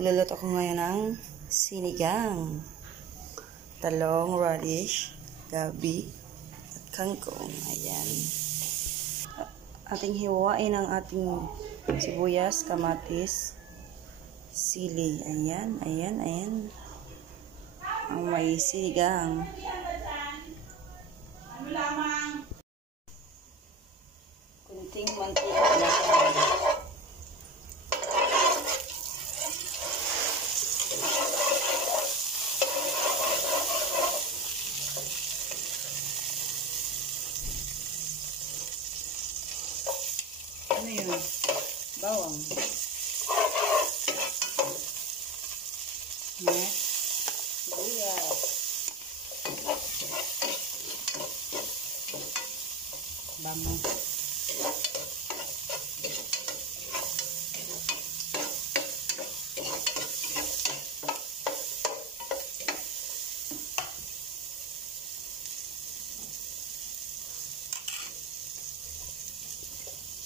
Magluluto ako ngayon ng sinigang. Talong, radish, gabi, at kangkong. Ayan. Ating hiwain ang ating sibuyas, kamatis, sili. Ayan, ayan, ayan. Ang may sinigang. Kunting mantika lang. Ano yun? Bawang. Yes. Sibuyas. Bango.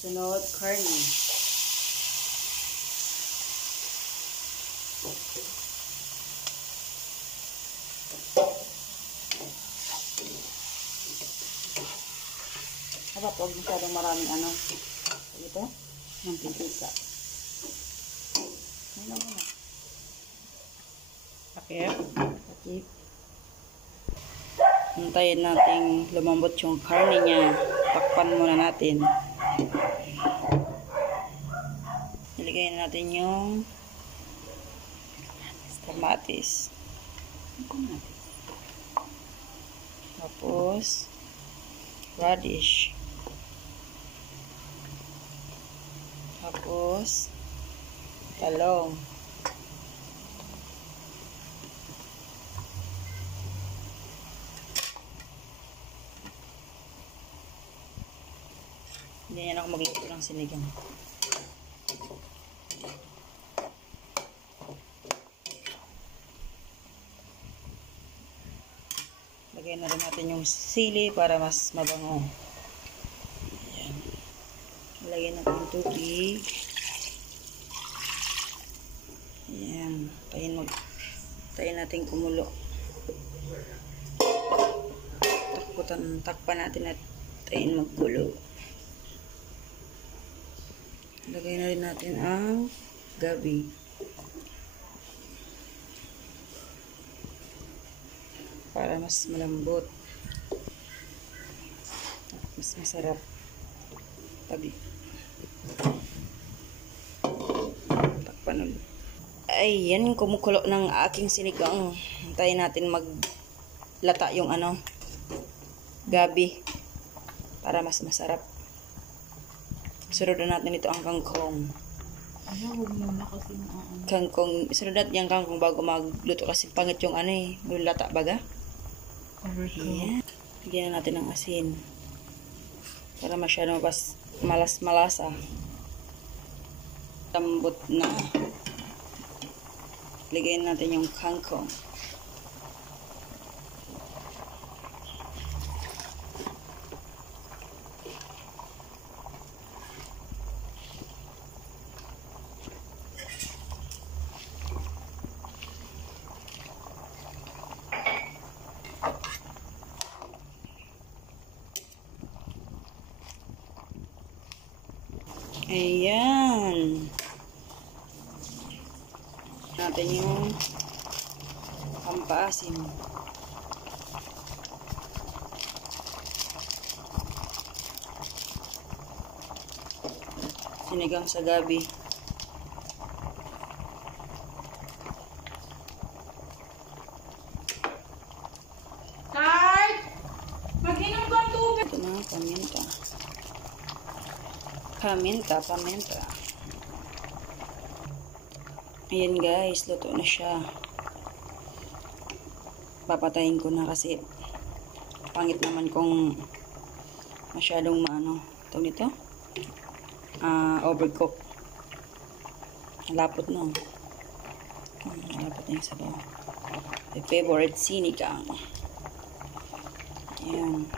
Sunod, karne. Dapat huwag masyadong maraming ito, mantika. Ano na? Takip. Takip. Hintayin natin lumambot yung karne niya. Takpan muna natin. Ilagay natin yung kamatis. Tapos radish. Tapos talong. Hindi yan ako magluto ng sinigang. Lagyan na rin natin yung sili para mas mabango. Ayan. Lagyan natin yung tubig. Ayan. Tayin natin kumulo. Takpan natin at tayin magkulo. Lagay na rin natin ang gabi. Para mas malambot. Mas masarap. Takpan ulit. Ayan, kumukulo ng aking sinigang. Hintayin natin maglata yung gabi. Para mas masarap. Sunod natin ito ang kangkong. Huwag muna kasi Kangkong. Sunod natin yung kangkong bago magluto kasi pangit yung lata baga. Ayan. Lagyan na natin ng asin. Para masyadong malas-malasa. Tambot na. Lagyan natin yung kangkong. Ayan. Natin yung pampaasim. Sinigang sa gabi. Tart! Mag-inom ka tubig! Ito na, paminta. Paminta. Ayan guys, luto na siya. Papatayin ko na kasi pangit naman kung masyadong ito nito. Overcook. Lapot na. Lapot na yung sabaw. My favorite sinigang. Ayan.